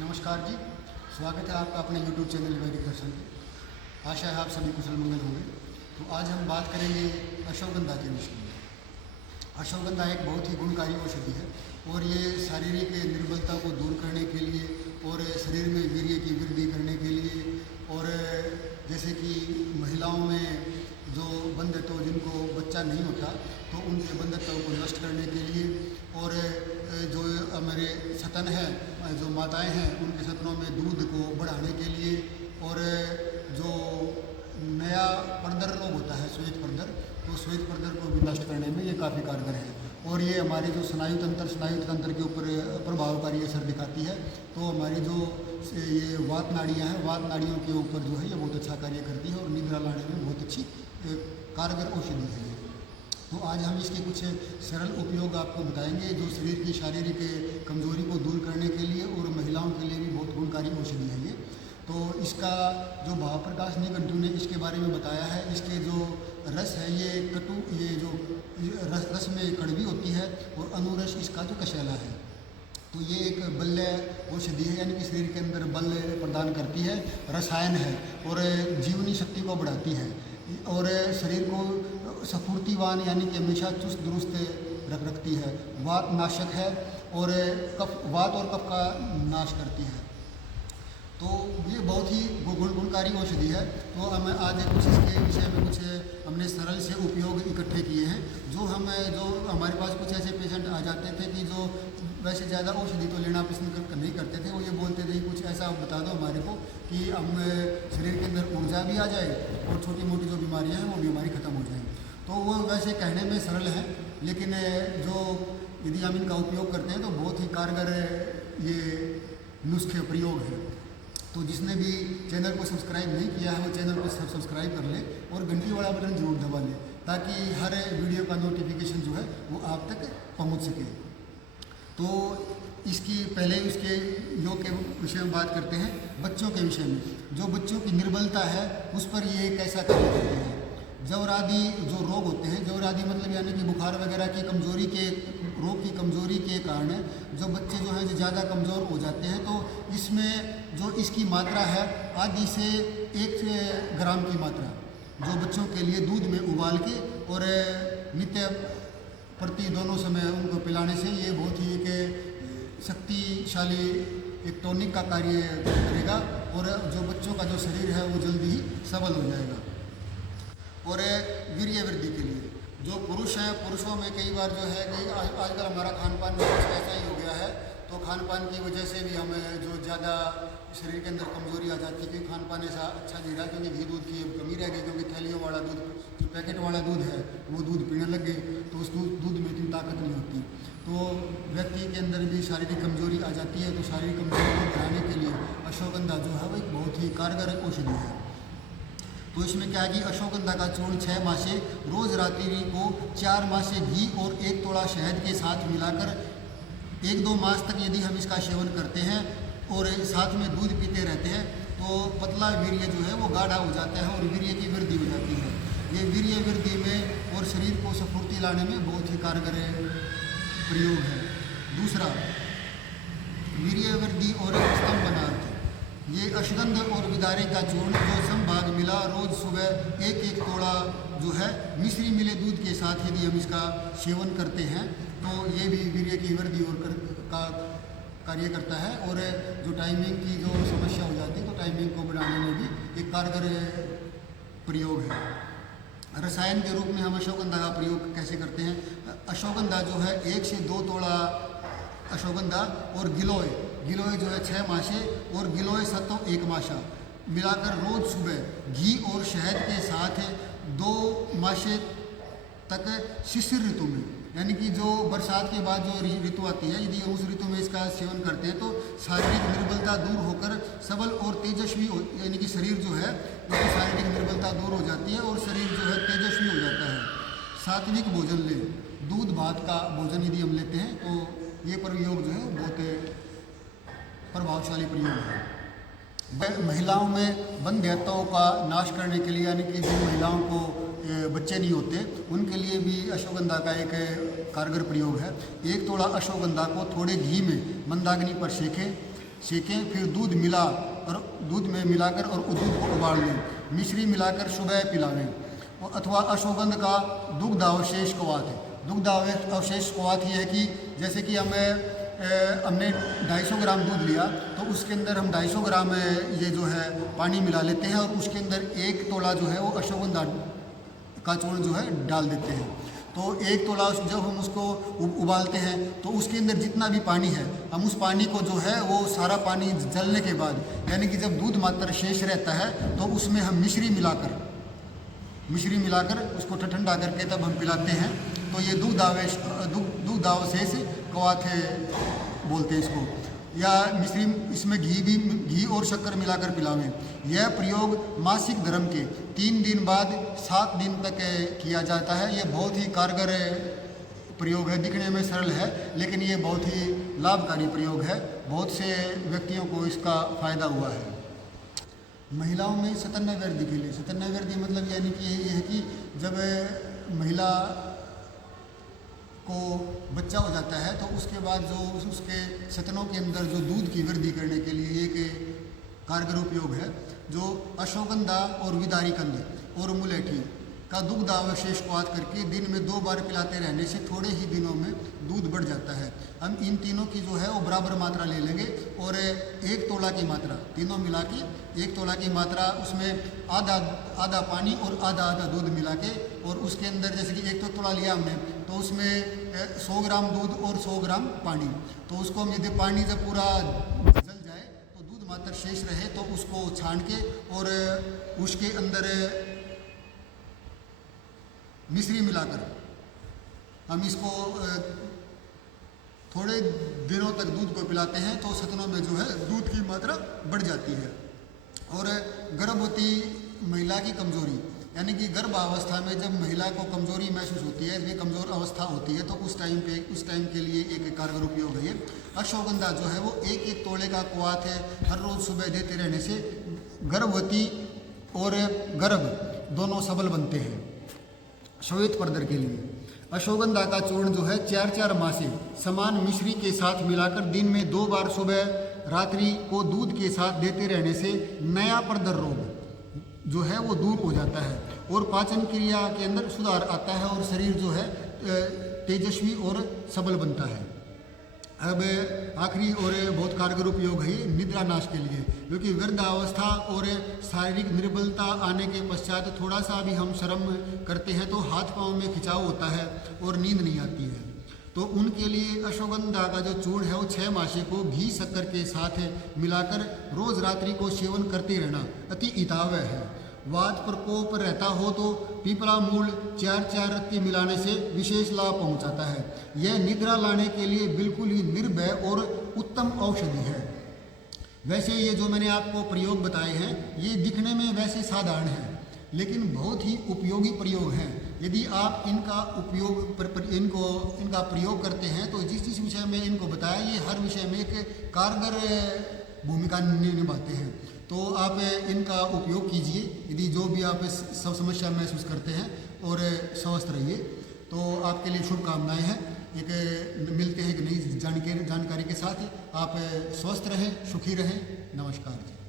नमस्कार जी, स्वागत है आपका अपने YouTube चैनल वैदिक दर्शन पे। आशा है आप सभी कुशल मंगल होंगे। तो आज हम बात करेंगे अश्वगंधा के विषय में। अश्वगंधा एक बहुत ही गुणकारी औषधि है और ये शारीरिक निर्बलता को दूर करने के लिए और शरीर में वीर्य की वृद्धि करने के लिए और जैसे कि महिलाओं में जो बंधत्व जिनको बच्चा नहीं होता तो उनके बंधत्व को नष्ट करने के लिए और जो हमारे सतन है जो माताएं हैं उनके सतनों में दूध को बढ़ाने के लिए और जो नया परदर रोग होता है श्वेत परदर, तो श्वेत परदर को भी नष्ट करने में ये काफ़ी कारगर है और ये हमारे जो स्नायु तंत्र के ऊपर प्रभावकारी असर दिखाती है। तो हमारी जो ये वात नाड़ियाँ हैं, वात नाड़ियों के ऊपर जो है ये बहुत अच्छा कार्य करती है और निद्रा लाने में बहुत अच्छी कारगर औषधि है ये। तो आज हम इसके कुछ सरल उपयोग आपको बताएंगे जो शरीर की शारीरिक कमजोरी को दूर करने के लिए और महिलाओं के लिए भी बहुत गुणकारी औषधि है ये। तो इसका जो भावप्रकाश निघंटू ने इसके बारे में बताया है, इसके जो रस है ये कटु, ये जो रस में कड़वी होती है और अनुरस इसका जो कशैला है। तो ये एक बल्य औषधि है, यानी कि शरीर के अंदर बल प्रदान करती है, रसायन है और जीवनी शक्ति को बढ़ाती है और शरीर को स्फूर्तिवान यानी कि हमेशा चुस्त दुरुस्त रखती है। वात नाशक है और वात और कफ का नाश करती है। तो ये बहुत ही गुणकारी औषधि है। तो हम आज कुछ इसके विषय में कुछ हमने सरल से उपयोग इकट्ठे किए हैं। जो हमारे पास कुछ ऐसे पेशेंट आ जाते थे कि जो वैसे ज़्यादा औषधि तो लेना पसंद नहीं करते थे, वो ये बोलते थे कुछ ऐसा बता दो हमारे को कि हम शरीर के अंदर ऊर्जा भी आ जाए और छोटी मोटी जो बीमारियाँ हैं वो बीमारी ख़त्म हो जाए। तो वो वैसे कहने में सरल है, लेकिन जो यदि हम इनका उपयोग करते हैं तो बहुत ही कारगर ये नुस्खे प्रयोग है। तो जिसने भी चैनल को सब्सक्राइब नहीं किया है वो चैनल को सब्सक्राइब कर ले और घंटी वाला बटन जरूर दबा ले ताकि हर वीडियो का नोटिफिकेशन जो है वो आप तक पहुंच सके। तो इसकी पहले इसके योग के विषय में बात करते हैं। बच्चों के विषय में जो बच्चों की निर्बलता है उस पर ये कैसा कार्य करते हैं। जवरादि जो रोग होते हैं, जवरादि मतलब यानी कि बुखार वगैरह की कमजोरी के रोग की कमजोरी के कारण जो बच्चे जो हैं जो ज़्यादा कमज़ोर हो जाते हैं, तो इसमें जो इसकी मात्रा है आधी से 1 ग्राम की मात्रा जो बच्चों के लिए दूध में उबाल के और नित्य प्रति दोनों समय उनको पिलाने से ये बहुत ही एक शक्तिशाली एक टॉनिक का कार्य करेगा और जो बच्चों का जो शरीर है वो जल्दी ही सबल हो जाएगा। और वीर्य वृद्धि के लिए जो पुरुष हैं, पुरुषों में कई बार जो है कि आजकल हमारा खान पान में कुछ ऐसा ही हो गया है, तो खान पान की वजह से भी हमें जो ज़्यादा शरीर के अंदर कमजोरी आ जाती है क्योंकि खान पान ऐसा अच्छा नहीं रहा, क्योंकि घी दूध की कमी रह गई, क्योंकि थैलियों वाला दूध जो पैकेट वाला दूध है वो दूध पीने लग गए तो उस दूध में इतनी ताकत नहीं होती। तो व्यक्ति के अंदर भी शारीरिक कमजोरी आ जाती है। तो शारीरिक कमजोरी को बढ़ाने के लिए अश्वगंधा जो है वो एक बहुत ही कारगर औषधि है। तो इसमें क्या है कि अश्वगंधा का चूर्ण 6 मासे रोज रात्रि को 4 मासे घी और 1 तोड़ा शहद के साथ मिलाकर 1-2 मास तक यदि हम इसका सेवन करते हैं और साथ में दूध पीते रहते हैं तो पतला वीर्य जो है वो गाढ़ा हो जाता है और वीर्य की वृद्धि हो जाती है। ये वीर्य वृद्धि में और शरीर को स्फूर्ति लाने में बहुत ही कारगर प्रयोग है। दूसरा, वीर्य वृद्धि और स्तंभनार्थ, ये अश्वगंध और विदारे का चूर्ण जो समभाग मिला रोज सुबह 1-1 तोड़ा जो है मिश्री मिले दूध के साथ यदि हम इसका सेवन करते हैं तो ये भी वीर्य की वृद्धि और का कार्य करता है और जो टाइमिंग की जो समस्या हो जाती है तो टाइमिंग को बढ़ाने में भी एक कारगर प्रयोग है। रसायन के रूप में हम अश्वगंधा का प्रयोग कैसे करते हैं। अश्वगंधा जो है 1 से 2 तोड़ा अश्वगंधा और गिलोय जो है 6 मासे और गिलोय सत्व 1 मासा मिलाकर रोज सुबह घी और शहद के साथ 2 मासे तक शिशिर ऋतु में, यानी कि जो बरसात के बाद जो ऋतु आती है यदि उस ऋतु में इसका सेवन करते हैं तो शारीरिक निर्बलता दूर होकर सबल और तेजस्वी यानी कि शरीर जो है उसकी शारीरिक निर्बलता दूर हो जाती है और शरीर जो है तेजस्वी हो जाता है। सात्विक भोजन ले, दूध भात का भोजन यदि हम लेते हैं तो ये प्रयोग जो है बहुत प्रभावशाली प्रयोग है। महिलाओं में बंध्यत्व का नाश करने के लिए, यानी कि जिन महिलाओं को बच्चे नहीं होते उनके लिए भी अश्वगंधा का एक कारगर प्रयोग है। 1 तोड़ा अश्वगंधा को थोड़े घी में मंदाग्नि पर सेकें सेकें, फिर दूध में मिलाकर और दूध को उबाल लें। मिश्री मिलाकर सुबह पिलावें। अथवा अश्वगंध का दुग्धावशेष कवाथ है। दुग्धावशेष कवाथ ये है कि जैसे कि हमने 250 ग्राम दूध लिया तो उसके अंदर हम 250 ग्राम ये जो है पानी मिला लेते हैं और उसके अंदर 1 तोला जो है वो अश्वगंधा का चूर्ण जो है डाल देते हैं। तो 1 तोला जब हम उसको उबालते हैं तो उसके अंदर जितना भी पानी है हम उस पानी को जो है वो सारा पानी जलने के बाद, यानी कि जब दूध मात्र शेष रहता है तो उसमें हम मिश्री मिलाकर उसको ठंडा करके तब हम पिलाते हैं। तो ये दुग्धावशेष कवाथ बोलते हैं इसको। या मिश्री, इसमें घी और शक्कर मिलाकर पिलावें। यह प्रयोग मासिक धर्म के 3 दिन बाद 7 दिन तक किया जाता है। यह बहुत ही कारगर प्रयोग है, दिखने में सरल है लेकिन ये बहुत ही लाभकारी प्रयोग है। बहुत से व्यक्तियों को इसका फ़ायदा हुआ है। महिलाओं में सतन्य वृद्धि के लिए, सतन्य वृद्धि मतलब यानी कि ये है कि जब महिला को बच्चा हो जाता है तो उसके बाद जो उसके सतनों के अंदर जो दूध की वृद्धि करने के लिए एक कारगर उपयोग है, जो अश्वगंधा और विदारी कंद और मुलेठी का दुग्धावशेष कवाथ करके दिन में 2 बार पिलाते रहने से थोड़े ही दिनों में दूध बढ़ जाता है। हम इन तीनों की जो है वो बराबर मात्रा ले लेंगे और 1 तोला की मात्रा, तीनों मिला के 1 तोला की मात्रा, उसमें आधा पानी और आधा दूध मिला के, और उसके अंदर जैसे कि 1 तोला लिया हमने तो उसमें 100 ग्राम दूध और 100 ग्राम पानी। तो उसको हम यदि पानी जब पूरा जल जाए तो दूध मात्र शेष रहे तो उसको छान के और उसके अंदर मिश्री मिलाकर हम इसको थोड़े दिनों तक दूध को पिलाते हैं तो सतनों में जो है दूध की मात्रा बढ़ जाती है। और गर्भवती महिला की कमजोरी, यानी कि गर्भावस्था में जब महिला को कमजोरी महसूस होती है, ये कमज़ोर अवस्था होती है तो उस टाइम के लिए एक कारगर उपयोग है ये। अश्वगंधा जो है वो 1 तोले का कवाथ है, हर रोज़ सुबह देते रहने से गर्भवती और गर्भ दोनों सबल बनते हैं। श्वेत प्रदर के लिए अश्वगंधा का चूर्ण जो है 4 मासे समान मिश्री के साथ मिलाकर दिन में 2 बार सुबह रात्रि को दूध के साथ देते रहने से नया प्रदर रोग जो है वो दूर हो जाता है और पाचन क्रिया के अंदर सुधार आता है और शरीर जो है तेजस्वी और सबल बनता है। अब आखिरी और बहुत कारगर उपयोग है निद्रा नाश के लिए, क्योंकि वृद्धावस्था और शारीरिक निर्बलता आने के पश्चात थोड़ा सा भी हम श्रम करते हैं तो हाथ पांव में खिंचाव होता है और नींद नहीं आती है। तो उनके लिए अश्वगंधा का जो चूर्ण है वो 6 मासे को घी शक्कर के साथ मिलाकर रोज रात्रि को सेवन करते रहना अति हितावह है। वात प्रकोप रहता हो तो पीपला मूल 4 रत्ती मिलाने से विशेष लाभ पहुंचाता है। यह निद्रा लाने के लिए बिल्कुल ही निर्भय और उत्तम औषधि है। वैसे ये जो मैंने आपको प्रयोग बताए हैं ये दिखने में वैसे साधारण हैं लेकिन बहुत ही उपयोगी प्रयोग हैं। यदि आप इनका प्रयोग करते हैं तो जिस विषय में इनको बताया ये हर विषय में एक कारगर भूमिका निभाते हैं। तो आप इनका उपयोग कीजिए यदि जो भी आप सब समस्या महसूस करते हैं और स्वस्थ रहिए। तो आपके लिए शुभकामनाएं हैं। मिलते हैं एक नई जानकारी के साथ। आप स्वस्थ रहें, सुखी रहें। नमस्कार जी।